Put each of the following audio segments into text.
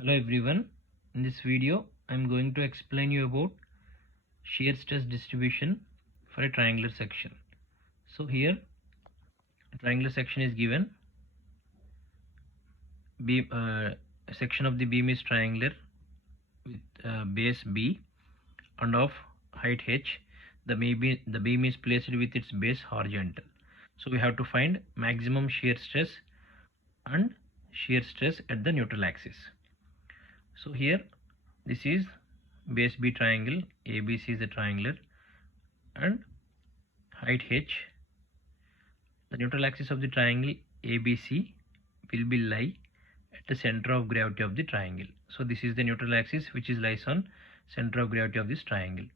Hello everyone, in this video I am going to explain you about shear stress distribution for a triangular section. So here a triangular section is given, a section of the beam is triangular with base B and of height h. The beam is placed with its base horizontal. So we have to find maximum shear stress and shear stress at the neutral axis. So here this is base B triangle, ABC is the triangular and height h. The neutral axis of the triangle ABC will be lie at the center of gravity of the triangle. So this is the neutral axis which is lies on center of gravity of this triangle.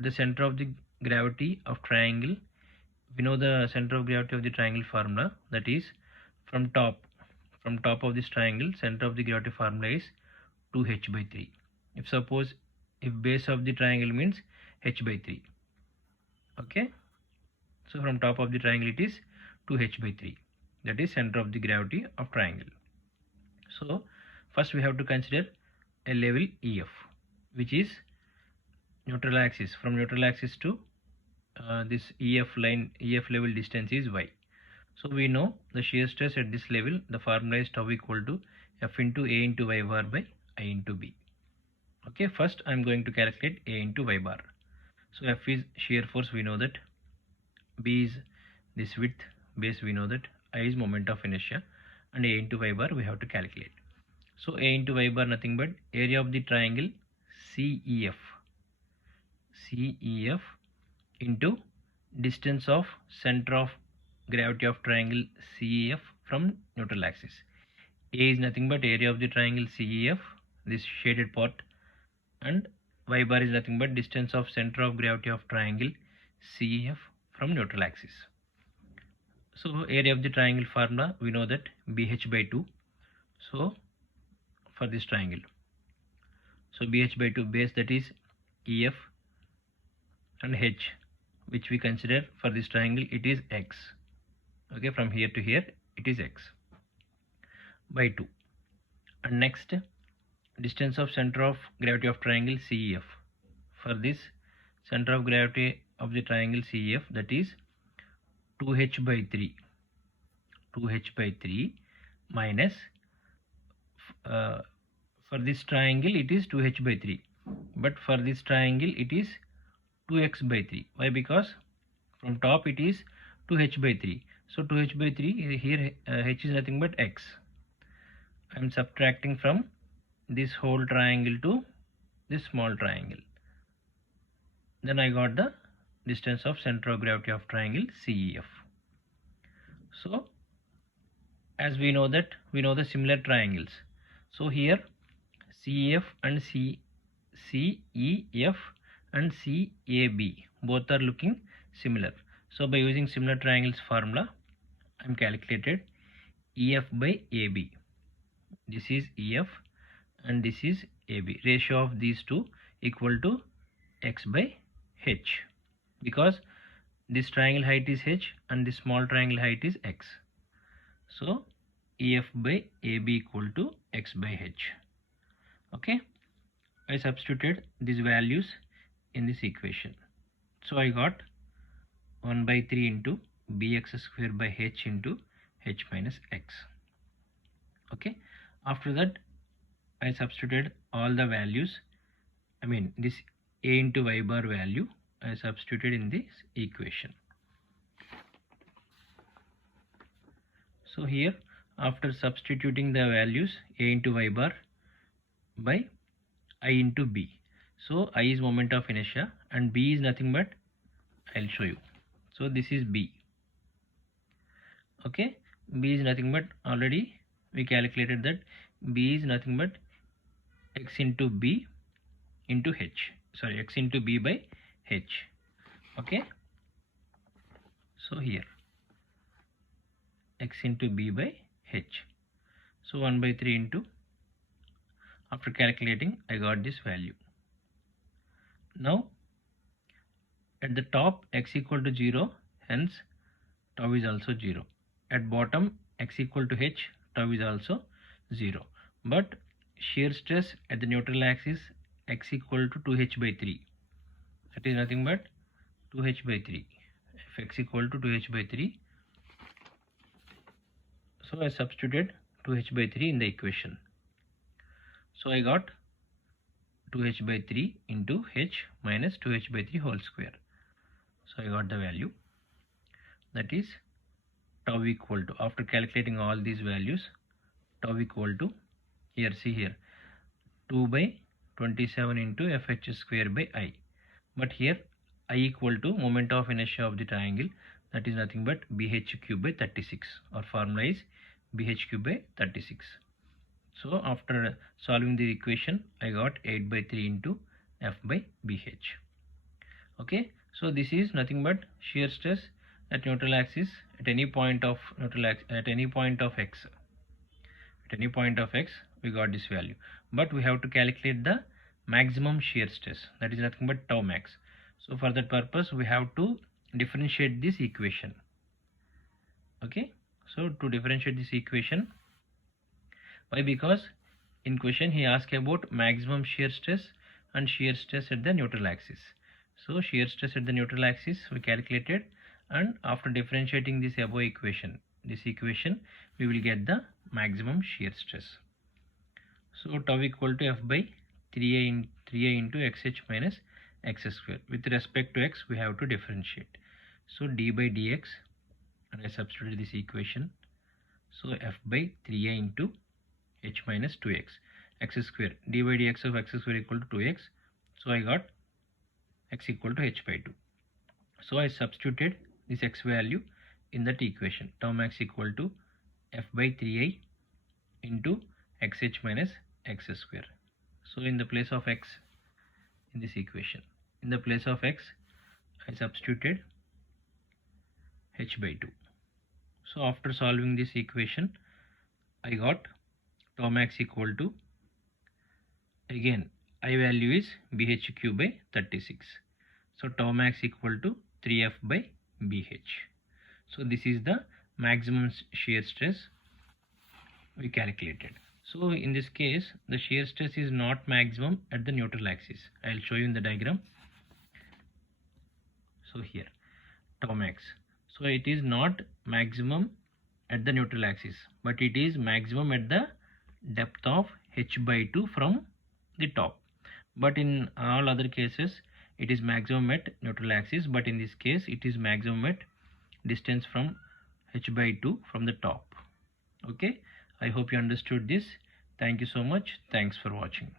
The center of the gravity of triangle, we know the center of gravity of the triangle formula, that is from top of this triangle center of the gravity formula is 2h by 3. If base of the triangle means h by 3. Okay, so from top of the triangle it is 2h by 3, that is center of the gravity of triangle. So first we have to consider a level EF, which is neutral axis. From neutral axis to this EF level distance is y. So we know the shear stress at this level, the formula is tau equal to F into A into y bar by I into B. Okay, first I am going to calculate A into y bar. So F is shear force, we know that. B is this width, base we know that. I is moment of inertia, and A into y bar we have to calculate. So A into y bar nothing but area of the triangle CEF into distance of center of gravity of triangle CEF from neutral axis. A is nothing but area of the triangle CEF, this shaded part, and y bar is nothing but distance of center of gravity of triangle CEF from neutral axis. So area of the triangle formula, we know that BH by 2. So for this triangle, so BH by 2 base, that is EF, and H, which we consider for this triangle, it is X. Okay, from here to here it is X by 2. And next, distance of center of gravity of triangle CEF. For this center of gravity of the triangle CEF, that is 2h by 3 minus for this triangle it is 2h by 3, but for this triangle it is 2x by 3. Why? Because from top it is 2h by 3. So 2h by 3 here, h is nothing but x. I am subtracting from this whole triangle to this small triangle. Then I got the distance of center of gravity of triangle CEF. So as we know that, we know the similar triangles. So here CEF and CEF and CAB both are looking similar. So by using similar triangles formula, I am calculated EF by AB. This is EF and this is AB. Ratio of these two equal to X by H, because this triangle height is H and this small triangle height is X. So EF by AB equal to X by H. Okay, I substituted these values in this equation. So I got 1 by 3 into bx square by h into h minus x. Okay, after that I substituted all the values, I mean this A into y bar value I substituted in this equation. So here after substituting the values A into y bar by I into B, so I is moment of inertia and B is nothing but, I'll show you. So this is B. Okay, B is nothing but, already we calculated that B is nothing but x into B into H, sorry, x into B by H. Okay, so here x into B by H. So 1 by 3 into, after calculating I got this value. Now at the top x equal to 0, hence tau is also 0. At bottom x equal to h, tau is also 0. But shear stress at the neutral axis x equal to 2h by 3. That is nothing but 2h by 3. If x equal to 2h by 3, so I substituted 2h by 3 in the equation. So I got 2h by 3 into h minus 2h by 3 whole square. So I got the value, that is tau equal to, after calculating all these values, tau equal to, here see here, 2 by 27 into fh square by I. But here I equal to moment of inertia of the triangle, that is nothing but bh cube by 36. Our formula is bh cube by 36. So after solving the equation, I got 8 by 3 into f by bh. Okay, so this is nothing but shear stress at neutral axis at any point of neutral axis, at any point of x. At any point of x, we got this value. But we have to calculate the maximum shear stress, that is nothing but tau max. So for that purpose, we have to differentiate this equation. Okay, so to differentiate this equation, why? Because in question he asked about maximum shear stress and shear stress at the neutral axis. So shear stress at the neutral axis we calculated, and after differentiating this above equation, we will get the maximum shear stress. So tau equal to f by 3a into xh minus x square. With respect to x, we have to differentiate. So d by dx, and I substitute this equation. So f by 3a into h minus 2x, x square, d by dx of x square equal to 2x. So I got x equal to h by 2. So I substituted this x value in that equation. Tau max equal to f by 3a into xh minus x square. So in the place of x in this equation, in the place of x, I substituted h by 2. So after solving this equation, I got tau max equal to, again I value is bh cube by 36. So tau max equal to 3f by bh. So this is the maximum shear stress we calculated. So in this case, the shear stress is not maximum at the neutral axis. I will show you in the diagram. So here, tau max. So it is not maximum at the neutral axis, but it is maximum at the depth of h by 2 from the top. But in all other cases, it is maximum at neutral axis, but in this case, it is maximum at distance from h by 2 from the top. Okay, I hope you understood this. Thank you so much. Thanks for watching.